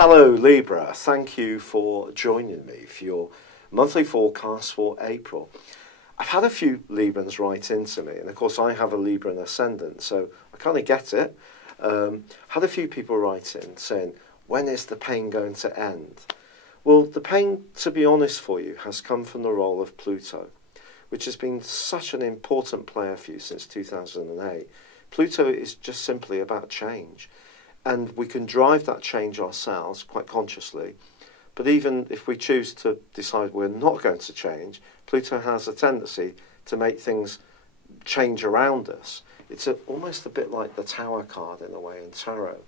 Hello Libra, thank you for joining me for your monthly forecast for April. I've had a few Librans write into me, and of course I have a Libran ascendant, so I kind of get it. Had a few people write in saying, when is the pain going to end? Well, the pain, to be honest for you, has come from the role of Pluto, which has been such an important player for you since 2008. Pluto is just simply about change. And we can drive that change ourselves quite consciously. But even if we choose to decide we're not going to change, Pluto has a tendency to make things change around us. It's almost a bit like the Tower card in a way in tarot,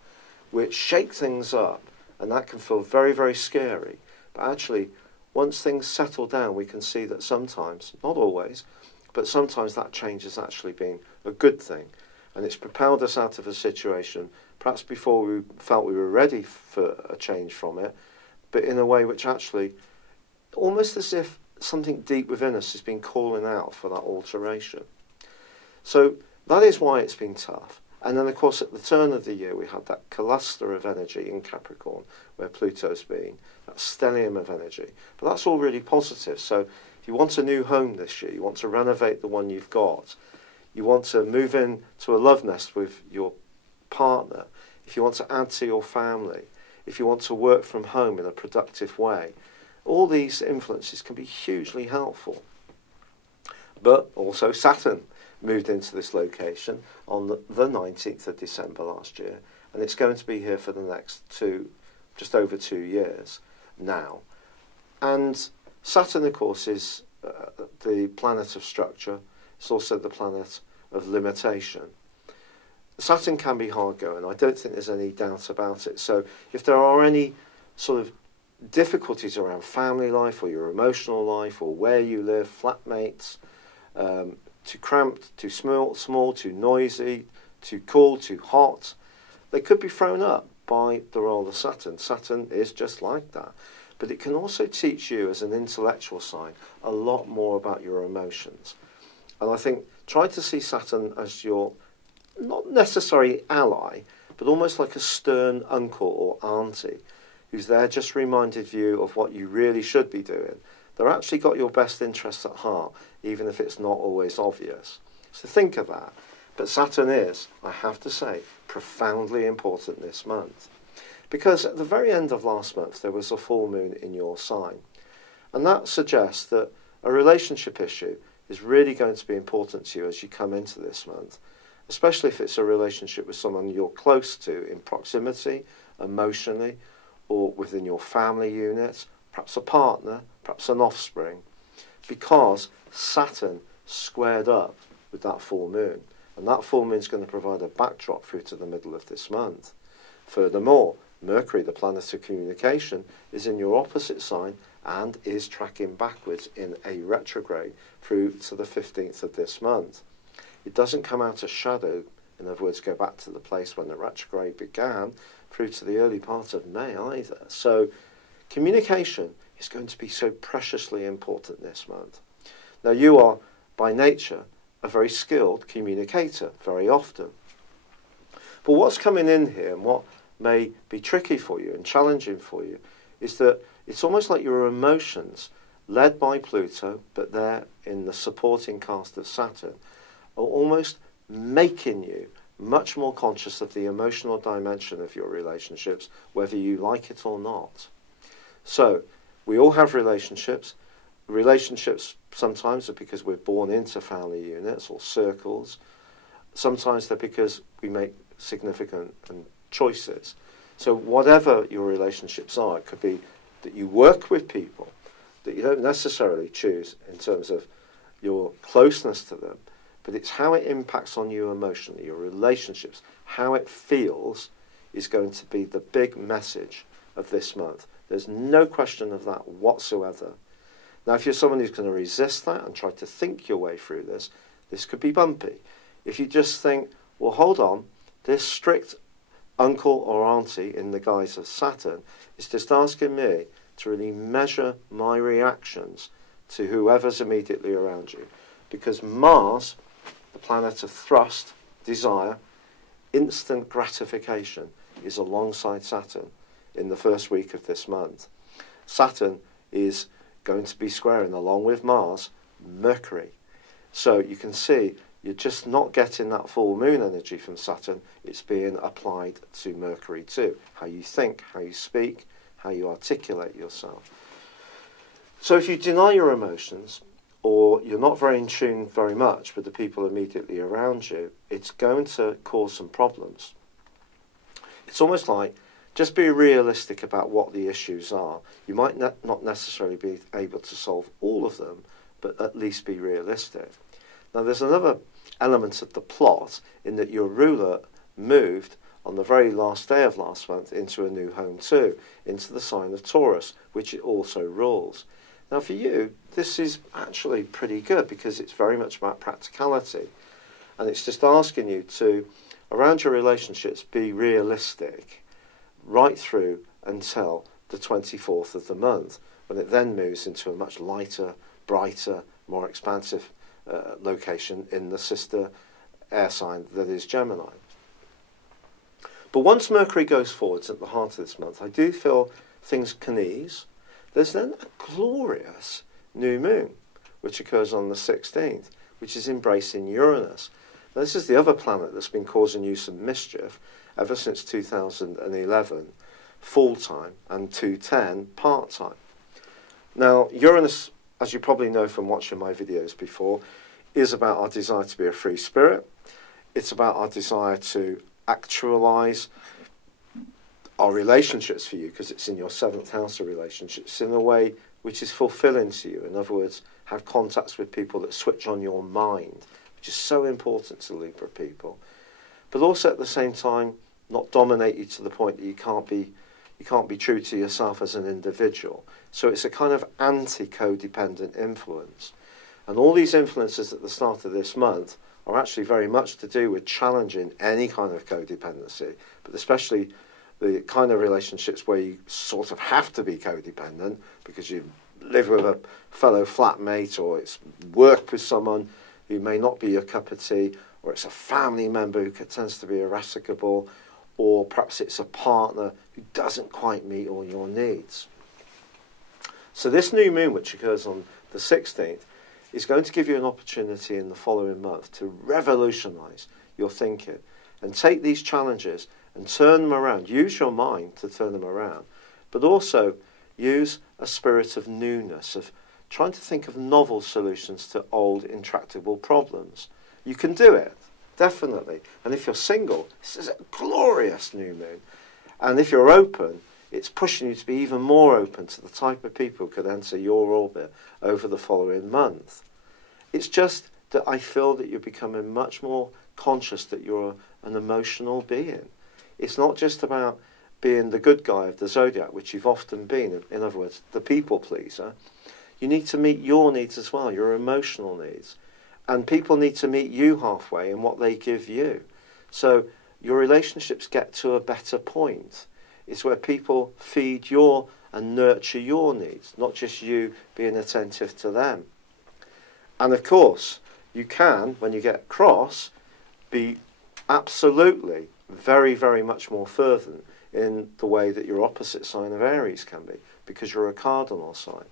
which shake things up, and that can feel very, very scary. But actually, once things settle down, we can see that sometimes, not always, but sometimes that change has actually been a good thing. And it's propelled us out of a situation, perhaps before we felt we were ready for a change from it, but in a way which actually, almost as if something deep within us has been calling out for that alteration. So that is why it's been tough. And then, of course, at the turn of the year, we had that cluster of energy in Capricorn, where Pluto's been, that stellium of energy. But that's all really positive. So if you want a new home this year, you want to renovate the one you've got, you want to move in to a love nest with your partner, if you want to add to your family, if you want to work from home in a productive way, all these influences can be hugely helpful. But also Saturn moved into this location on the 19th of December last year, and it's going to be here for the next just over 2 years now. And Saturn, of course, is the planet of structure. It's also the planet of limitation. Saturn can be hard going. I don't think there's any doubt about it. So if there are any sort of difficulties around family life or your emotional life or where you live, flatmates, too cramped, too small, too noisy, too cool, too hot, they could be thrown up by the role of Saturn. Saturn is just like that. But it can also teach you as an intellectual sign a lot more about your emotions. And I think try to see Saturn as your, not necessarily ally, but almost like a stern uncle or auntie who's there just reminded you of what you really should be doing. They've actually got your best interests at heart, even if it's not always obvious. So think of that. But Saturn is, I have to say, profoundly important this month. Because at the very end of last month, there was a full moon in your sign. And that suggests that a relationship issue is really going to be important to you as you come into this month, especially if it's a relationship with someone you're close to in proximity, emotionally, or within your family unit, perhaps a partner, perhaps an offspring, because Saturn squared up with that full moon. And that full moon is going to provide a backdrop through to the middle of this month. Furthermore, Mercury, the planet of communication, is in your opposite sign and is tracking backwards in a retrograde through to the 15th of this month. It doesn't come out of shadow, in other words, go back to the place when the retrograde began, through to the early part of May either. So communication is going to be so preciously important this month. Now you are, by nature, a very skilled communicator, very often. But what's coming in here, and what may be tricky for you and challenging for you, is that it's almost like your emotions, led by Pluto, but they're in the supporting cast of Saturn, are almost making you much more conscious of the emotional dimension of your relationships, whether you like it or not. So, we all have relationships. Relationships sometimes are because we're born into family units or circles. Sometimes they're because we make significant choices. So whatever your relationships are, it could be that you work with people that you don't necessarily choose in terms of your closeness to them, but it's how it impacts on you emotionally, your relationships, how it feels is going to be the big message of this month. There's no question of that whatsoever. Now, if you're someone who's going to resist that and try to think your way through this, this could be bumpy. If you just think, well, hold on, this strict uncle or auntie in the guise of Saturn is just asking me to really measure my reactions to whoever's immediately around you. Because Mars, the planet of thrust, desire, instant gratification, is alongside Saturn. in the first week of this month. Saturn is going to be squaring, along with Mars, Mercury. So you can see you're just not getting that full moon energy from Saturn. It's being applied to Mercury too. How you think, how you speak, how you articulate yourself. So if you deny your emotions, or you're not very in tune very much with the people immediately around you, it's going to cause some problems. It's almost like, just be realistic about what the issues are. You might not necessarily be able to solve all of them, but at least be realistic. Now there's another element of the plot in that your ruler moved on the very last day of last month into a new home too, into the sign of Taurus, which it also rules. Now for you, this is actually pretty good because it's very much about practicality. And it's just asking you to, around your relationships, be realistic right through until the 24th of the month, when it then moves into a much lighter, brighter, more expansive location in the sister air sign that is Gemini. But once Mercury goes forwards at the heart of this month, I do feel things can ease. There's then a glorious new moon, which occurs on the 16th, which is embracing Uranus. Now, this is the other planet that's been causing you some mischief ever since 2011, full-time, and 2010, part-time. Now, Uranus, as you probably know from watching my videos before, is about our desire to be a free spirit. It's about our desire to actualize our relationships for you, because it's in your 7th house of relationships, in a way which is fulfilling to you. In other words, have contacts with people that switch on your mind, which is so important to Libra people. But also at the same time, not dominate you to the point that you can't be true to yourself as an individual. So it's a kind of anti-codependent influence. And all these influences at the start of this month are actually very much to do with challenging any kind of codependency, but especially the kind of relationships where you sort of have to be codependent because you live with a fellow flatmate, or it's work with someone who may not be your cup of tea, or it's a family member who tends to be irascible, or perhaps it's a partner who doesn't quite meet all your needs. So this new moon, which occurs on the 16th, is going to give you an opportunity in the following month to revolutionize your thinking and take these challenges and turn them around. Use your mind to turn them around, but also use a spirit of newness, of trying to think of novel solutions to old, intractable problems. You can do it, definitely. And if you're single, this is a glorious new moon. And if you're open, it's pushing you to be even more open to the type of people who could enter your orbit over the following month. It's just that I feel that you're becoming much more conscious that you're an emotional being. It's not just about being the good guy of the Zodiac, which you've often been, in other words, the people pleaser. You need to meet your needs as well, your emotional needs. And people need to meet you halfway in what they give you. So your relationships get to a better point. It's where people feed your and nurture your needs, not just you being attentive to them. And of course, you can, when you get cross, be absolutely very, very much more fervent in the way that your opposite sign of Aries can be, because you're a cardinal sign.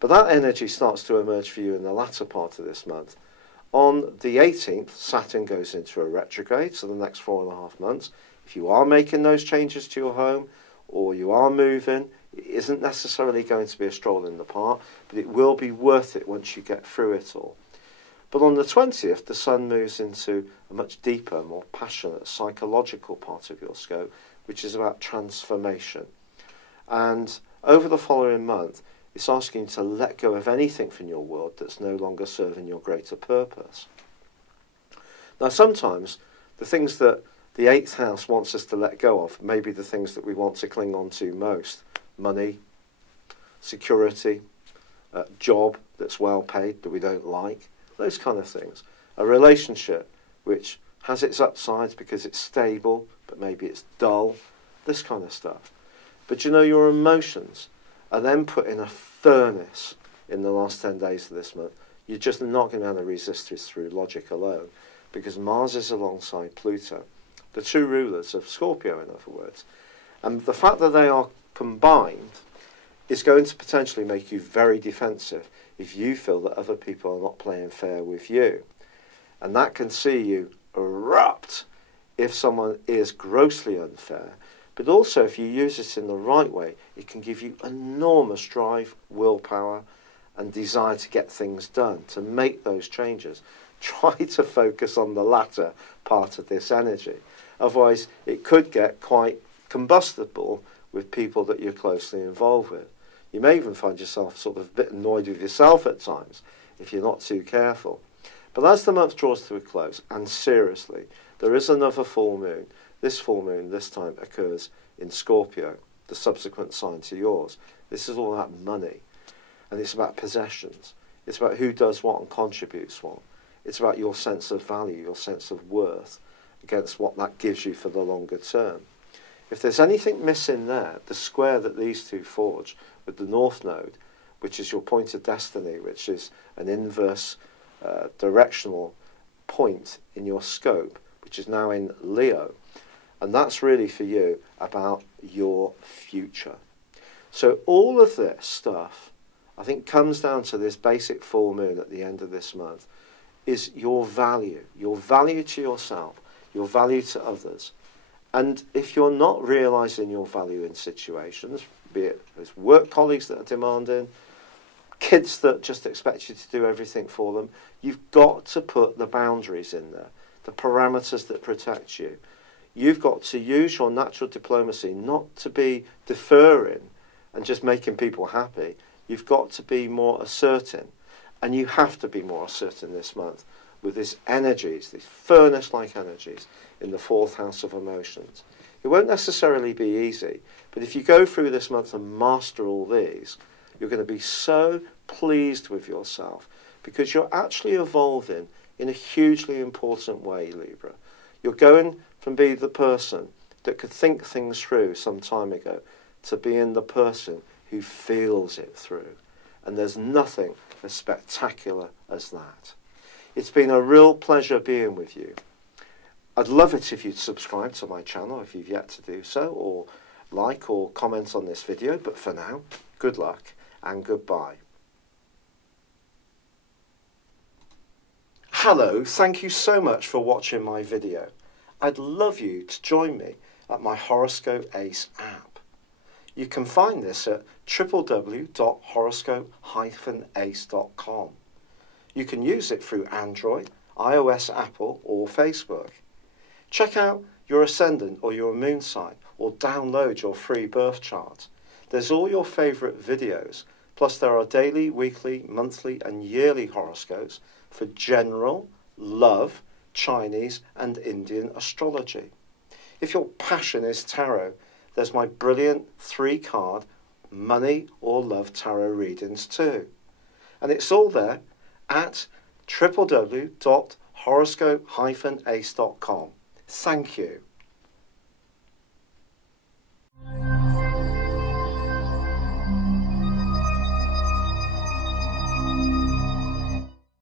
But that energy starts to emerge for you in the latter part of this month. On the 18th, Saturn goes into a retrograde, so the next 4.5 months. If you are making those changes to your home, or you are moving, it isn't necessarily going to be a stroll in the park, but it will be worth it once you get through it all. But on the 20th, the Sun moves into a much deeper, more passionate, psychological part of your scope, which is about transformation. And over the following month, it's asking you to let go of anything from your world that's no longer serving your greater purpose. Now, sometimes the things that the 8th house wants us to let go of may be the things that we want to cling on to most. Money, security, a job that's well paid that we don't like, those kind of things. A relationship which has its upsides because it's stable, but maybe it's dull, this kind of stuff. But you know, your emotions are then put in a furnace in the last 10 days of this month. You're just not going to be able to resist this through logic alone, because Mars is alongside Pluto, the two rulers of Scorpio, in other words. And the fact that they are combined is going to potentially make you very defensive if you feel that other people are not playing fair with you. And that can see you erupt if someone is grossly unfair. But also, if you use it in the right way, it can give you enormous drive, willpower, and desire to get things done, to make those changes. Try to focus on the latter part of this energy. Otherwise, it could get quite combustible with people that you're closely involved with. You may even find yourself sort of a bit annoyed with yourself at times if you're not too careful. But as the month draws to a close, and seriously, there is another full moon. This full moon this time occurs in Scorpio, the subsequent sign to yours. This is all about money, and it's about possessions. It's about who does what and contributes what. It's about your sense of value, your sense of worth, against what that gives you for the longer term. If there's anything missing there, the square that these two forge with the North Node, which is your point of destiny, which is an inverse directional point in your scope, which is now in Leo, and that's really for you about your future. So all of this stuff, I think, comes down to this basic full moon at the end of this month, is your value to yourself, your value to others. And if you're not realising your value in situations, be it as work colleagues that are demanding, kids that just expect you to do everything for them, you've got to put the boundaries in there, the parameters that protect you. You've got to use your natural diplomacy not to be deferring and just making people happy. You've got to be more assertive. And you have to be more assertive this month with these energies, these furnace-like energies in the fourth house of emotions. It won't necessarily be easy, but if you go through this month and master all these, you're going to be so pleased with yourself because you're actually evolving in a hugely important way, Libra. You're going from being the person that could think things through some time ago to being the person who feels it through. And there's nothing as spectacular as that. It's been a real pleasure being with you. I'd love it if you'd subscribe to my channel if you've yet to do so, or like or comment on this video. But for now, good luck and goodbye. Hello, thank you so much for watching my video. I'd love you to join me at my Horoscope Ace app. You can find this at www.horoscope-ace.com. You can use it through Android, iOS, Apple, or Facebook. Check out your ascendant or your moon sign, or download your free birth chart. There's all your favourite videos, plus there are daily, weekly, monthly and yearly horoscopes for general, love, Chinese and Indian astrology. If your passion is tarot, there's my brilliant 3-card money or love tarot readings too. And it's all there at www.horoscope-ace.com. Thank you.